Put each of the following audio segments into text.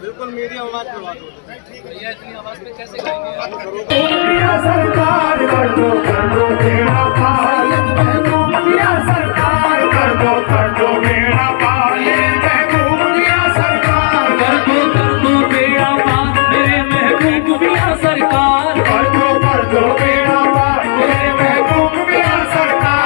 बिल्कुल मेरी आवाज पे बात हो भैया, इतनी आवाज पे कैसे गाएंगे सरकार कर दो मेरा पाल, सरकार कर दो मेरा पाल, सरकार कर दो बेड़ा पार मेरे महबूबिया सरकार, कर दो मेरा पाल मेरे महबूबिया सरकार, कर दो बेड़ा पार मेरे महबूबिया सरकार।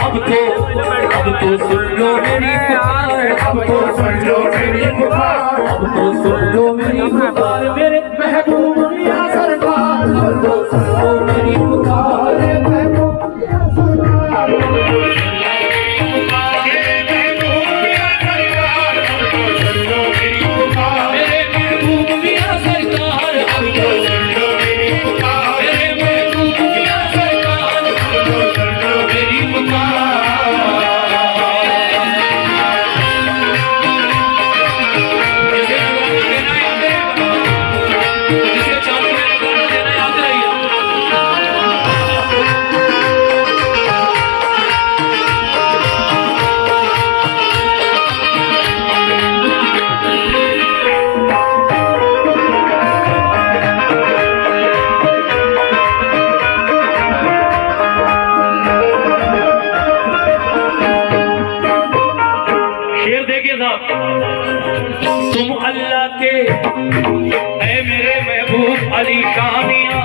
अब तो सुन लो मेरी पुकार, अब तो सुन लो मेरी पुकार, अब तो सुन लो मेरी पुकार मेरे महबूबिया सरकार, अब तो सुन लो मेरी पुकार महबूबिया सरकार, मेरे महबूबिया सरकार, अब तो सुन लो मेरी पुकार मेरे महबूबिया सरकार, अब तो सुन लो मेरी पुकार। शेर देखिए साहब, तुम अल्लाह के ऐ मेरे महबूब अली शामिया,